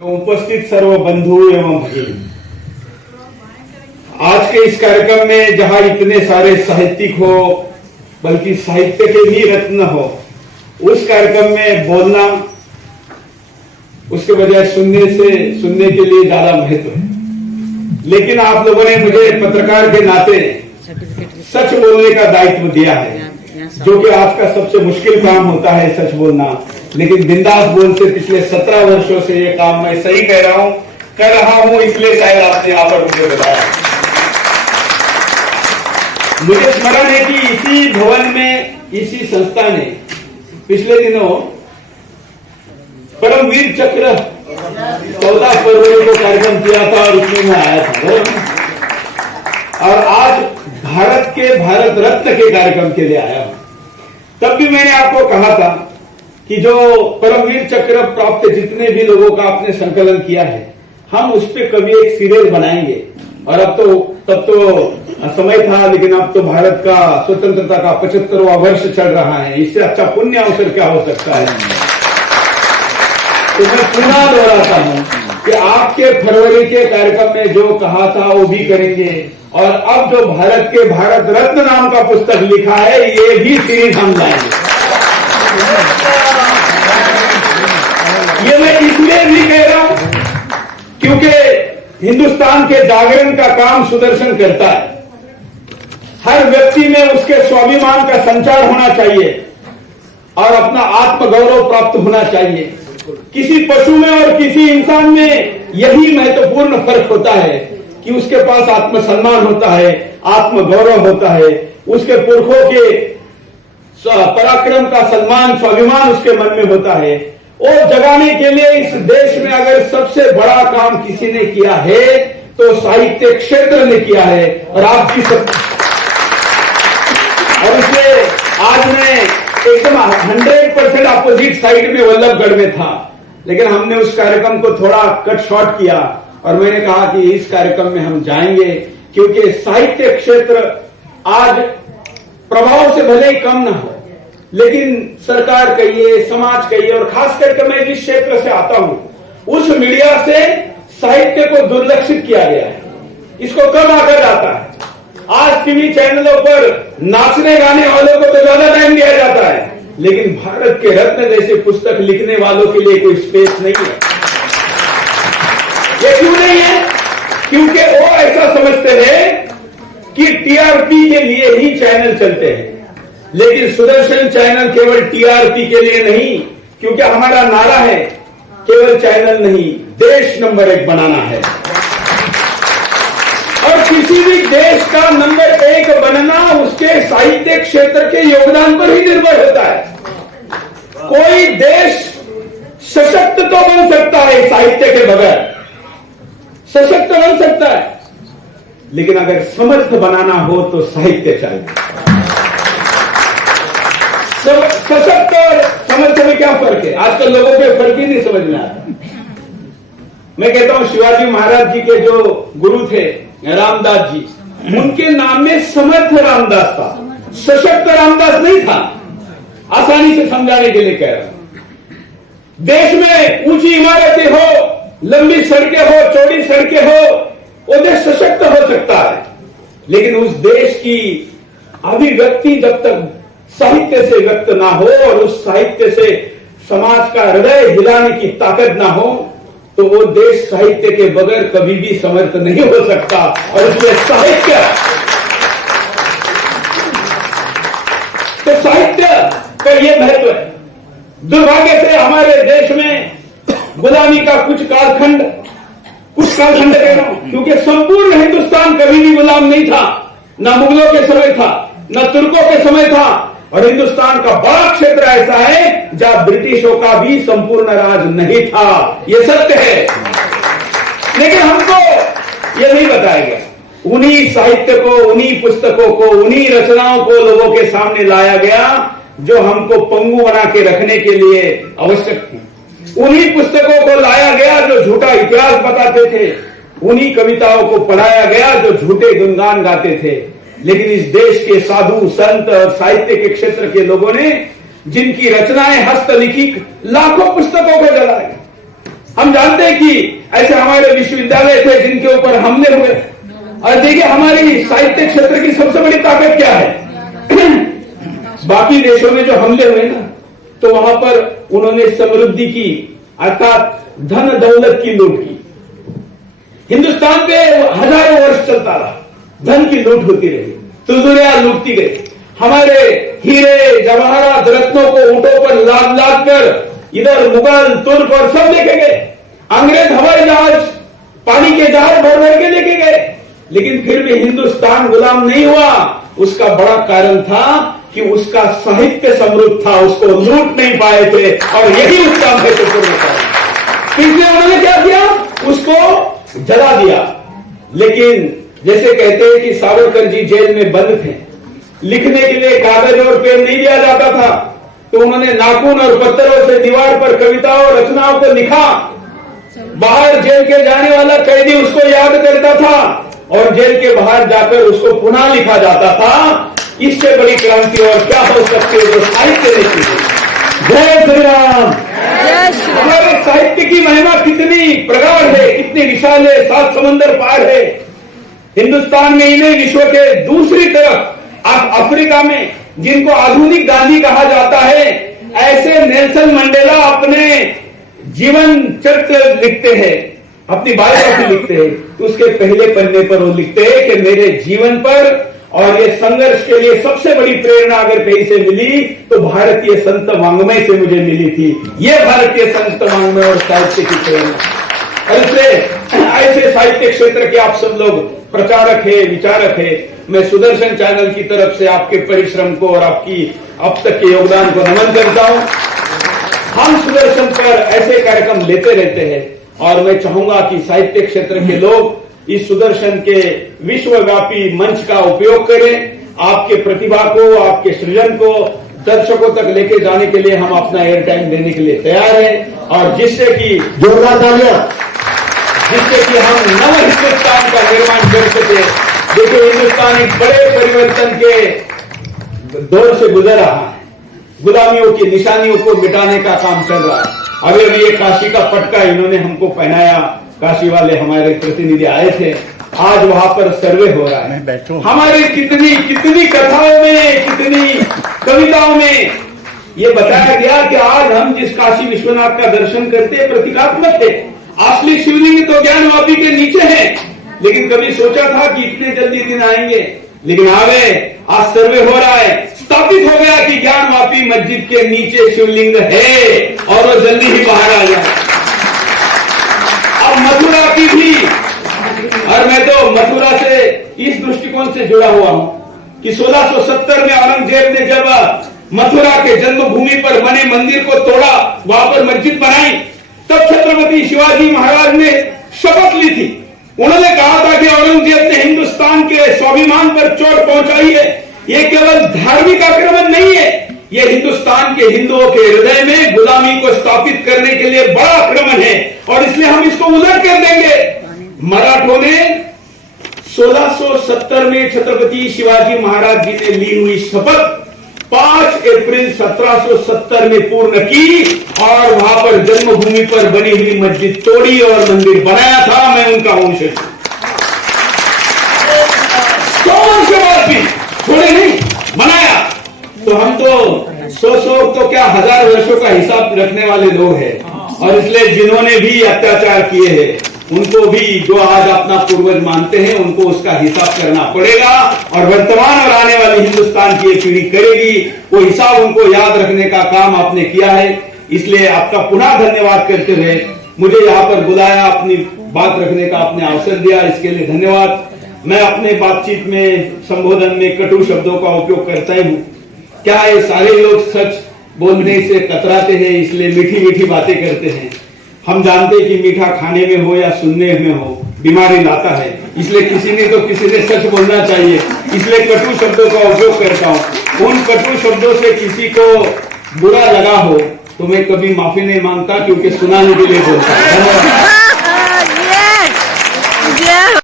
उपस्थित सर्व बंधु एवं भगिनी, आज के इस कार्यक्रम में जहां इतने सारे साहित्यिक हो, बल्कि साहित्य के भी रत्न हो, उस कार्यक्रम में बोलना उसके बजाय सुनने के लिए ज्यादा महत्व है। लेकिन आप लोगों ने मुझे पत्रकार के नाते सच बोलने का दायित्व दिया है, जो कि आज का सबसे मुश्किल काम होता है, सच बोलना। लेकिन बिंदास बोल से पिछले 17 वर्षों से ये काम मैं सही कह रहा हूं, कर रहा हूं, इसलिए शायद आपने यहाँ पर मुझे बताया। मुझे स्मरण है कि इसी भवन में, इसी संस्था ने पिछले दिनों परमवीर चक्र 14 फरवरी को कार्यक्रम किया था और उसमें मैं आया था। और आज भारत के भारत रत्न के कार्यक्रम के लिए आया हूं। तब भी मैंने आपको कहा था कि जो परमवीर चक्र प्राप्त जितने भी लोगों का आपने संकलन किया है, हम उस पर कभी एक सीरियल बनाएंगे। और तब तो समय था, लेकिन अब तो भारत का स्वतंत्रता का 75वां वर्ष चल रहा है। इससे अच्छा पुण्य अवसर क्या हो सकता है। तो मैं पूरा दोहराता हूं कि आपके फरवरी के कार्यक्रम में जो कहा था वो भी करेंगे। और अब जो भारत के भारत रत्न नाम का पुस्तक लिखा है, ये भी सीरीज हम लाएंगे। ये मैं इसलिए भी कह रहा हूं क्योंकि हिंदुस्तान के जागरण का काम सुदर्शन करता है। हर व्यक्ति में उसके स्वाभिमान का संचार होना चाहिए और अपना आत्मगौरव प्राप्त होना चाहिए। किसी पशु में और किसी इंसान में यही महत्वपूर्ण फर्क होता है कि उसके पास आत्मसम्मान होता है, आत्मगौरव होता है, उसके पुरखों के पराक्रम का सम्मान, स्वाभिमान उसके मन में होता है। और जगाने के लिए इस देश में अगर सबसे बड़ा काम किसी ने किया है तो साहित्य क्षेत्र ने किया है। और आपकी सब और इसलिए आज मैं एकदम 100% अपोजिट साइड में वल्लभगढ़ में था, लेकिन हमने उस कार्यक्रम को थोड़ा कट शॉर्ट किया और मैंने कहा कि इस कार्यक्रम में हम जाएंगे, क्योंकि साहित्य क्षेत्र आज प्रभाव से भले ही कम ना हो, लेकिन सरकार कहिए, समाज कहिए, और खास करके मैं जिस क्षेत्र से आता हूं, उस मीडिया से साहित्य को दुर्लक्षित किया गया है। इसको कम आंका जाता है। आज टीवी चैनलों पर नाचने गाने वालों को तो ज्यादा टाइम दिया जाता है, लेकिन भारत के रत्न जैसे पुस्तक लिखने वालों के लिए कोई स्पेस नहीं है। ये क्यों नहीं है? क्योंकि वो ऐसा समझते हैं कि टीआरपी के लिए ही चैनल चलते हैं। लेकिन सुदर्शन चैनल केवल टीआरपी के लिए नहीं, क्योंकि हमारा नारा है केवल चैनल नहीं, देश नंबर 1 बनाना है। और किसी भी देश का नंबर 1 बनना उसके साहित्य क्षेत्र के योगदान पर ही निर्भर होता है। कोई देश सशक्त तो बन सकता है साहित्य के बगैर, सशक्त बन सकता है, लेकिन अगर समर्थ बनाना हो तो साहित्य चाहिए। सशक्त और समर्थ में क्या फर्क है? आजकल लोगों के फर्क ही नहीं समझ में आता। मैं कहता हूं शिवाजी महाराज जी के जो गुरु थे रामदास जी, उनके नाम में समर्थ रामदास था, सशक्त रामदास नहीं था। आसानी से समझाने के लिए कह रहा हूं। देश में ऊंची इमारतें हो, लंबी सड़कें हो, चौड़ी सड़कें हो, वो देश सशक्त हो सकता है, लेकिन उस देश की अभिव्यक्ति जब तक साहित्य से व्यक्त ना हो और उस साहित्य से समाज का हृदय हिलाने की ताकत ना हो, तो वो देश साहित्य के बगैर कभी भी समर्थ नहीं हो सकता। और इसलिए साहित्य का ये महत्व है। दुर्भाग्य से हमारे देश में गुलामी का कुछ कालखंड कह रहा हूं, क्योंकि संपूर्ण हिंदुस्तान कभी भी गुलाम नहीं था। न मुगलों के समय था, न तुर्कों के समय था। और हिंदुस्तान का बड़ा क्षेत्र ऐसा है जहां ब्रिटिशों का भी संपूर्ण राज नहीं था। यह सत्य है, लेकिन हमको यह नहीं बताया गया। उन्हीं साहित्य को, उन्हीं पुस्तकों को, उन्हीं रचनाओं को लोगों के सामने लाया गया जो हमको पंगु बना के रखने के लिए आवश्यक थी। उन्हीं पुस्तकों को लाया गया जो झूठा इतिहास बताते थे। उन्हीं कविताओं को पढ़ाया गया जो झूठे गुणगान गाते थे। लेकिन इस देश के साधु संत और साहित्य के क्षेत्र के लोगों ने, जिनकी रचनाएं हस्तलिखित लाखों पुस्तकों को जलाया, हम जानते हैं कि ऐसे हमारे विश्वविद्यालय थे जिनके ऊपर हमले हुए। और देखिए हमारी साहित्य क्षेत्र की सबसे बड़ी ताकत क्या है? बाकी देशों में जो हमले हुए ना, तो वहां पर उन्होंने समृद्धि की, अर्थात धन दौलत की लूट की। हिंदुस्तान पे हजारों वर्ष चलता रहा, धन की लूट होती रही, तुलदुनिया लूटती गई। हमारे हीरे जवाहरात रत्नों को ऊंटों पर लाद लाद कर इधर मुगल तुर्क और सब लेके गए। अंग्रेज हवाई जहाज पानी के जहाज भर भर के लेके गए, लेकिन फिर भी हिंदुस्तान गुलाम नहीं हुआ। उसका बड़ा कारण था कि उसका साहित्य समृद्ध था, उसको लूट नहीं पाए थे, और यही उसका महत्वपूर्ण कारण। इसलिए उन्होंने क्या किया? उसको जला दिया। लेकिन जैसे कहते हैं कि सावरकर जी जेल में बंद थे, लिखने के लिए कागज और पेन नहीं दिया जाता था, तो उन्होंने नाखून और पत्थरों से दीवार पर कविताओं और रचनाओं को लिखा। बाहर जेल के जाने वाला कैदी उसको याद करता था और जेल के बाहर जाकर उसको पुनः लिखा जाता था। इससे बड़ी क्रांति और क्या हो सकती है जो साहित्य ने की? जय श्री राम। हमारे साहित्य की महिमा कितनी प्रगाढ़ है, कितनी विशाल है, 7 समंदर पार है। हिंदुस्तान में ही नहीं, विश्व के दूसरी तरफ अफ्रीका में, जिनको आधुनिक गांधी कहा जाता है, ऐसे नेल्सन मंडेला अपने जीवन चरित्र लिखते हैं, अपनी बायोग्राफी लिखते हैं, तो उसके पहले पन्ने पर वो लिखते हैं कि मेरे जीवन पर और ये संघर्ष के लिए सबसे बड़ी प्रेरणा अगर कहीं से मिली तो भारतीय संत वांग्मय से मुझे मिली थी। ये भारतीय संत वांग्मय और साहित्य की प्रेरणा। और इसलिए ऐसे साहित्य क्षेत्र के आप सब लोग प्रचारक है, विचारक है। मैं सुदर्शन चैनल की तरफ से आपके परिश्रम को और आपकी अब तक के योगदान को नमन करता हूं। हम सुदर्शन पर ऐसे कार्यक्रम लेते रहते हैं और मैं चाहूंगा कि साहित्य क्षेत्र के लोग इस सुदर्शन के विश्वव्यापी मंच का उपयोग करें। आपके प्रतिभा को, आपके सृजन को दर्शकों तक लेके जाने के लिए हम अपना एयर टाइम देने के लिए तैयार हैं, और जिससे कि जोरदार तालियां, जिससे कि हम नव हिंदुस्तान का निर्माण कर सके। देखिए हिंदुस्तान एक बड़े परिवर्तन के दौर से गुजर रहा है, गुलामियों की निशानियों को मिटाने का काम चल रहा है। अभी अभी ये काशी का पटका इन्होंने हमको पहनाया, काशी वाले हमारे प्रतिनिधि आए थे, आज वहां पर सर्वे हो रहा है। हमारे कितनी कथाओं में, कितनी कविताओं में ये बताया गया कि आज हम जिस काशी विश्वनाथ का दर्शन करते प्रतीकात्मक थे। असली शिवलिंग तो ज्ञानवापी के नीचे है, लेकिन कभी सोचा था कि इतने जल्दी दिन आएंगे, लेकिन आ गए। आज सर्वे हो रहा है, स्थापित हो गया कि ज्ञानवापी मस्जिद के नीचे शिवलिंग है और वो जल्दी ही बाहर आ जाए। अब मथुरा की भी, और मैं तो मथुरा से इस दृष्टिकोण से जुड़ा हुआ हूं कि 1670 में औरंगजेब ने जब मथुरा के जन्मभूमि पर बने मंदिर को तोड़ा, वहां पर मस्जिद बनाई, तब छत्रपति शिवाजी महाराज ने शपथ ली थी। उन्होंने कहा था कि औरंगजेब ने हिंदुस्तान के स्वाभिमान पर चोट पहुंचाई है। ये केवल धार्मिक आक्रमण नहीं है, ये हिंदुस्तान के हिंदुओं के हृदय में गुलामी को स्थापित करने के लिए बड़ा आक्रमण है, और इसलिए हम इसको उलट कर देंगे। मराठों ने 1670 में छत्रपति शिवाजी महाराज जी ने ली हुई शपथ 5 अप्रैल 1770 में पूर्ण की, और वहां पर जन्मभूमि पर बनी हुई मस्जिद तोड़ी और मंदिर बनाया था। मैं उनका वंशज, 100 वर्ष के बाद भी थोड़े नहीं बनाया। तो हम तो 100 तो क्या 1000 वर्षों का हिसाब रखने वाले लोग हैं, और इसलिए जिन्होंने भी अत्याचार किए हैं उनको भी, जो आज अपना पूर्वज मानते हैं, उनको उसका हिसाब करना पड़ेगा। और वर्तमान और आने वाली हिंदुस्तान की एक पीढ़ी करेगी, वो हिसाब उनको याद रखने का काम आपने किया है। इसलिए आपका पुनः धन्यवाद करते हुए मुझे यहाँ पर बुलाया, अपनी बात रखने का आपने अवसर दिया, इसके लिए धन्यवाद। मैं अपने बातचीत में, संबोधन में कटु शब्दों का उपयोग करता ही हूँ। क्या ये सारे लोग सच बोलने से कतराते हैं, इसलिए मीठी मीठी बातें करते हैं। हम जानते हैं कि मीठा खाने में हो या सुनने में हो बीमारी लाता है, इसलिए किसी ने सच बोलना चाहिए, इसलिए कटु शब्दों का उपयोग करता हूँ। उन कटु शब्दों से किसी को बुरा लगा हो तो मैं कभी माफी नहीं मांगता, क्योंकि सुनाने के लिए बोलता हूँ। धन्यवाद।